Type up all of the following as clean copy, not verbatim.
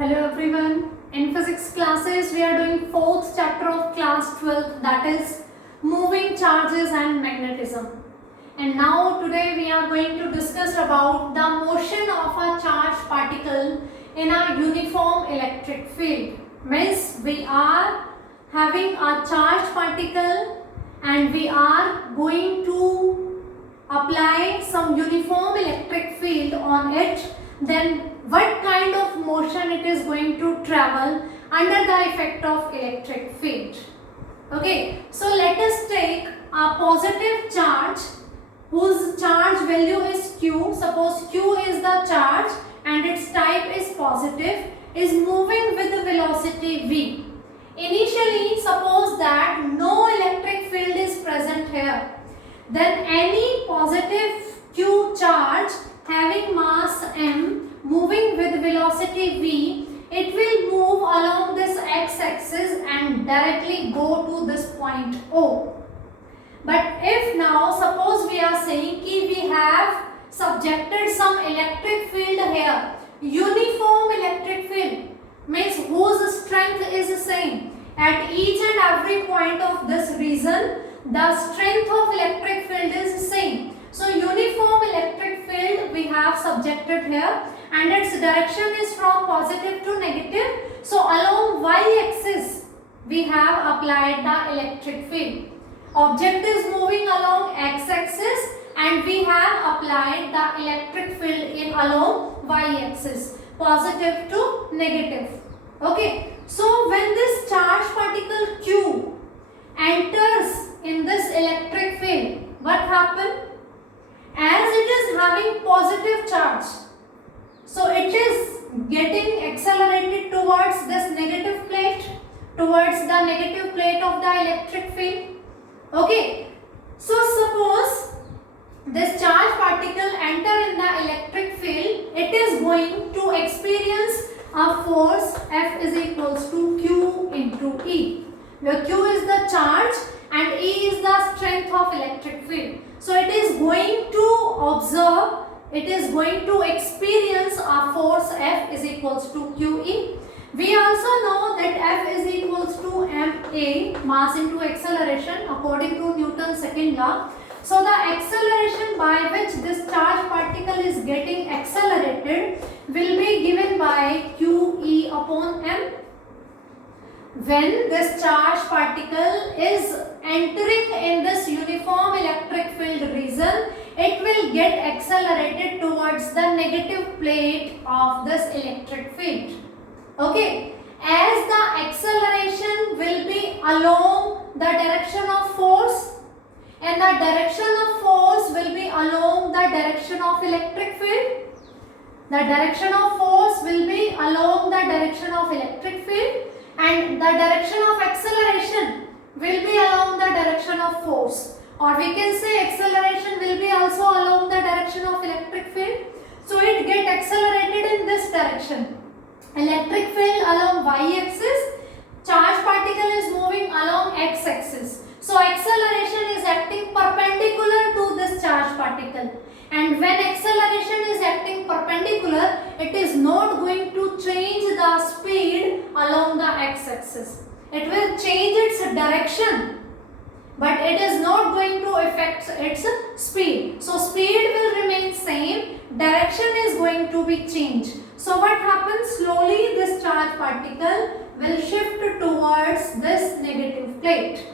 Hello everyone. In physics classes we are doing 4th chapter of class 12, that is moving charges and magnetism. And now today we are going to discuss about the motion of a charged particle in a uniform electric field. Means we are having a charged particle and we are going to apply some uniform electric field on it. Then what kind of motion it is going to travel under the effect of electric field. Okay, so let us take a positive charge whose charge value is Q. Suppose Q is the charge and its type is positive, is moving with the velocity V. Initially, suppose that no electric field is present here. Then any positive Q charge having mass m moving with velocity v, it will move along this x-axis and directly go to this point O. But if now suppose we are saying कि we have subjected some electric field here, uniform electric field means whose strength is the same at each and every point of this region, the strength of electric field is the same. So uniform electric field we have subjected here and its direction is from positive to negative. So along y-axis we have applied the electric field. Object is moving along x-axis and we have applied the electric field in along y-axis, positive to negative. Okay, so when this charged particle Q enters in this electric field, what happens? As it is having positive charge, so it is getting accelerated towards this negative plate, towards the negative plate of the electric field. Okay, so suppose this charged particle enter in the electric field, it is going to experience a force F is equals to Q into E, where Q is the charge and E is the strength of electric field. So it is going to observe, it is going to experience a force F is equals to QE. We also know that F is equals to ma, mass into acceleration, according to Newton's second law. So the acceleration by which this charged particle is getting accelerated will be given by QE upon m. When this charged particle is entering in this uniform electric field region, it will get accelerated towards the negative plate of this electric field. Okay, as the acceleration will be along the direction of force and the direction of force will be along the direction of electric field, the direction of force will be along the direction of electric field and the direction of acceleration will be along the direction of force, or we can say acceleration will be also along the direction of electric field. So it get accelerated in this direction. Electric field along y-axis, charged particle is moving along x-axis. So acceleration is acting perpendicular to this charged particle. And when acceleration is acting perpendicular, it is not going to change the speed along the x-axis. It will change its direction, but it is not going to affect its speed. So speed will remain same, direction is going to be changed. So what happens? Slowly this charged particle will shift towards this negative plate.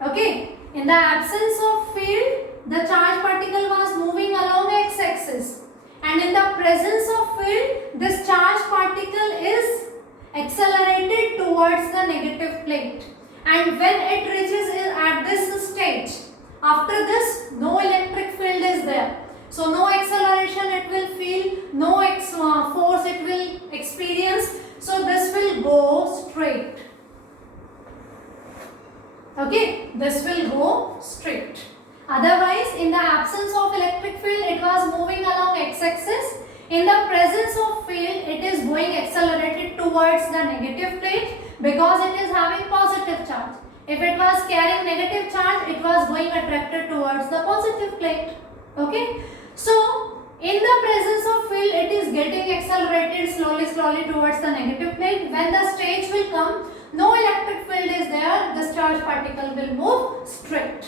Okay, in the absence of field, the charged particle was moving along x-axis, and in the presence of field, this charged particle is accelerated towards the negative plate. And when it reaches at this stage, after this no electric field is there. So no acceleration it will feel, no force it will experience. So this will go straight. Okay, this will go straight. Otherwise, in the absence of electric field, it was moving along x-axis. In the presence of field, it is going accelerated towards the negative plate because it is having positive charge. If it was carrying negative charge, it was going attracted towards the positive plate. Okay. So, In the presence of field, it is getting accelerated slowly towards the negative plane. When the stage will come, no electric field is there, this charged particle will move straight.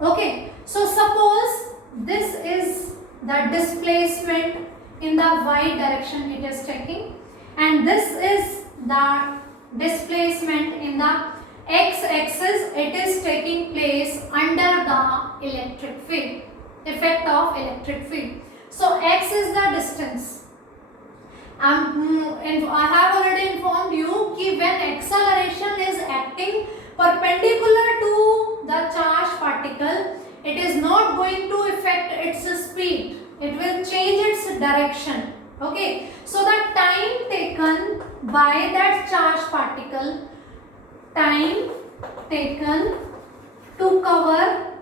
Okay, so suppose this is the displacement in the y direction it is taking, and this is the displacement in the x-axis. It is taking place under the electric field, effect of electric field. So x is the distance. And I have already informed you that when acceleration is acting perpendicular to the charged particle, it is not going to affect its speed. It will change its direction. Okay. So the time taken by that charged particle, time taken to cover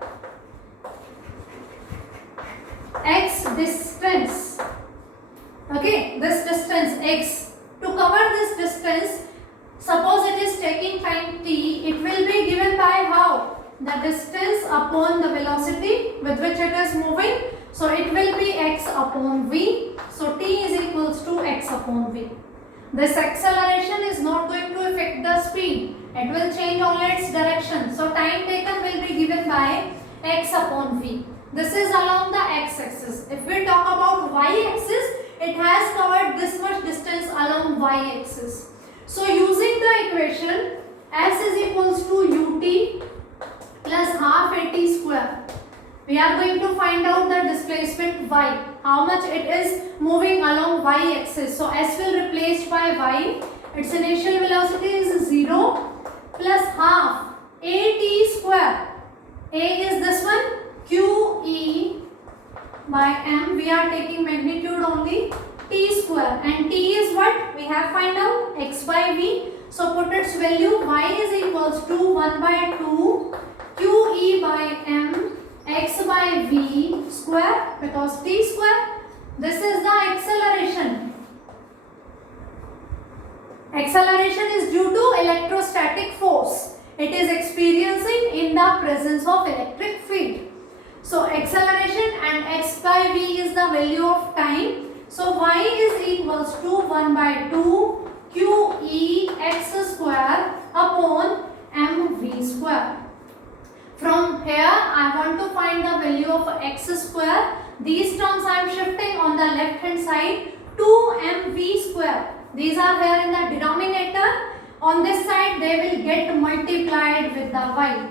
x distance, okay, this distance x, to cover this distance, suppose it is taking time t, it will be given by how? The distance upon the velocity with which it is moving. So it will be x upon v. So t is equals to x upon v. This acceleration is not going to affect the speed. It will change only its direction. So time taken will be given by x upon v. This is along the x-axis. If we talk about y-axis, it has covered this much distance along y-axis. So using the equation s is equals to ut plus half at square, we are going to find out the displacement y, how much it is moving along y-axis. So s will replace by y. Its initial velocity is 0 plus half at square. A is this one, qe by m. We are taking magnitude only, t square, and t is what we have find out, x by v. So put its value, y is equals to 1 by 2 qe by m x by v square, because t square. This is the acceleration. Acceleration is due to electrostatic force. It is experiencing in the presence of electric field. So acceleration, and x by v is the value of time. So y is equals to 1 by 2 qe x square upon mv square. From here I want to find the value of x square. These terms I am shifting on the left hand side, 2mv square. These are here in the denominator. On this side they will get multiplied with the y.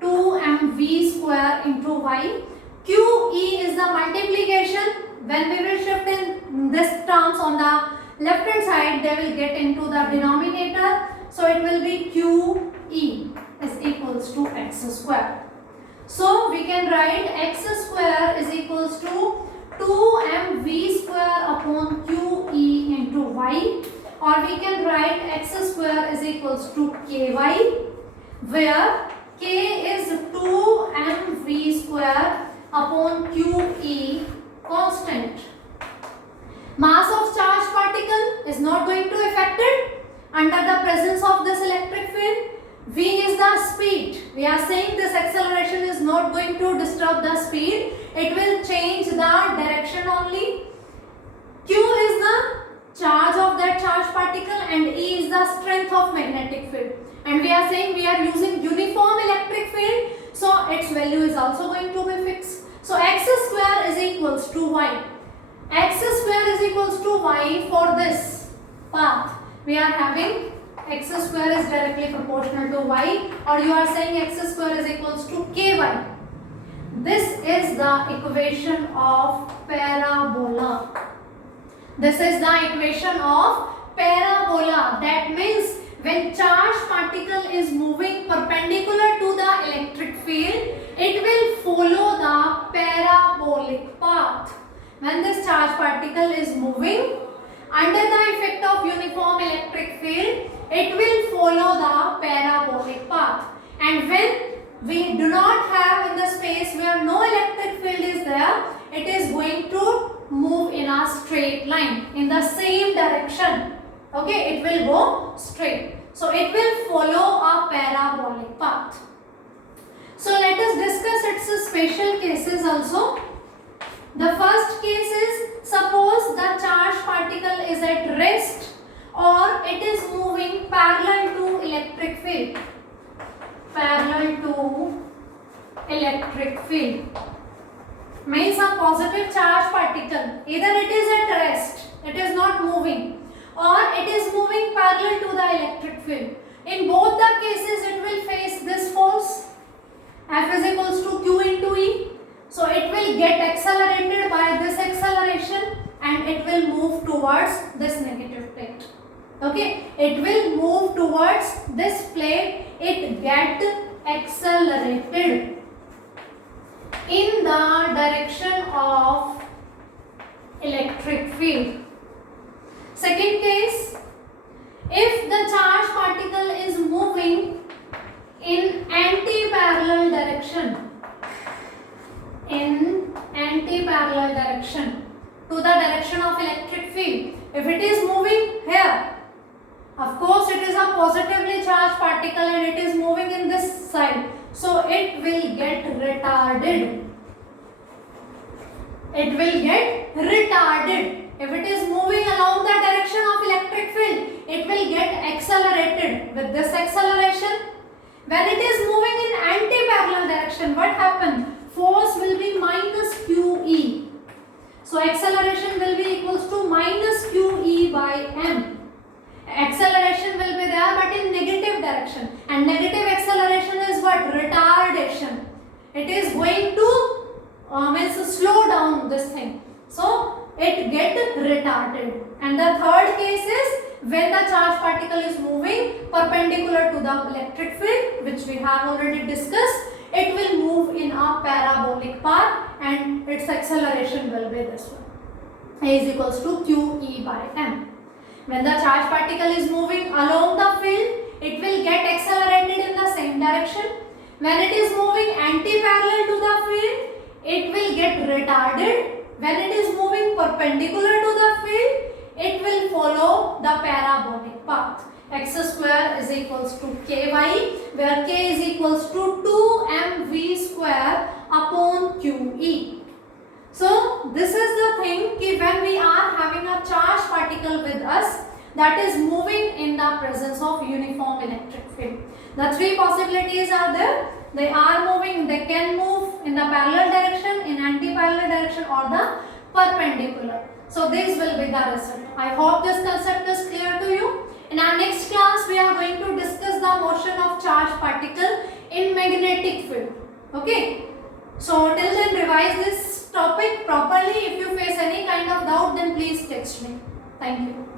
2mv square into y. qe is the multiplication. When we will shift in this terms on the left hand side, they will get into the denominator. So it will be qe is equals to x square. So we can write x square is equals to 2mv square upon qe into y, or we can write x square is equals to ky, where k is 2mv square upon qe constant. Mass of charged particle is not going to affect it under the presence of this electric field. V is the speed. We are saying this acceleration is not going to disturb the speed. It will change the direction only. Q is the charge of that charged particle, and E is the strength of magnetic field. And we are saying we are using uniform electric field, so its value is also going to be fixed. So x square is equals to y. X square is equals to y for this path. We are having x square is directly proportional to y, or you are saying x square is equals to ky. This is the equation of parabola. This is the equation of parabola. That means when charged particle is moving perpendicular to the electric field, it will follow the parabolic path. When this charged particle is moving under the effect of uniform electric field, it will follow the parabolic path. And when we do not have in the space where no electric field is there, it is going to move in a straight line in the same direction. Okay, it will go straight. So it will follow a parabolic path. So let us discuss its special cases also. The first case is it is moving parallel to electric field. Parallel to electric field means a positive charge particle. Either it is at rest, it is not moving, or it is moving parallel to the electric field. In both the cases, it will face this force. F is equals to Q into E. So it will get accelerated by this acceleration and it will move towards this negative plate. Okay, it will move towards this plate. It get accelerated in the direction of electric field. Second case, if the charge particle is moving in anti-parallel direction, to the direction of electric field. If it is moving here, of course it is a positively charged particle and it is moving in this side, so it will get retarded. It will get retarded. If it is moving along the direction of electric field, it will get accelerated with this acceleration. When it is moving in anti-parallel direction, what happens? Force will be minus QE. So acceleration will be equals to minus QE by m. Acceleration will be there but in negative direction, and negative acceleration is what? Retardation. It is going to means slow down this thing. So it get retarded. And the third case is when the charge particle is moving perpendicular to the electric field, which we have already discussed. It will move in a parabolic path and its acceleration will be this one. A is equals to QE by m. When the charge particle is moving along the field, it will get accelerated in the same direction. When it is moving anti-parallel to the field, it will get retarded. When it is moving perpendicular to the field, it will follow the parabolic path. X square is equals to ky, where k is equals to 2mv square upon qe. So this is the thing ki when we are having a charged particle with us that is moving in the presence of uniform electric field. The three possibilities are there. They are moving, they can move in the parallel direction, in anti-parallel direction, or the perpendicular. So this will be the result. I hope this concept is clear to you. In our next class, we are going to discuss the motion of charged particle in magnetic field. Okay. So till then, revise this topic properly. If you face any kind of doubt, then please text me. Thank you.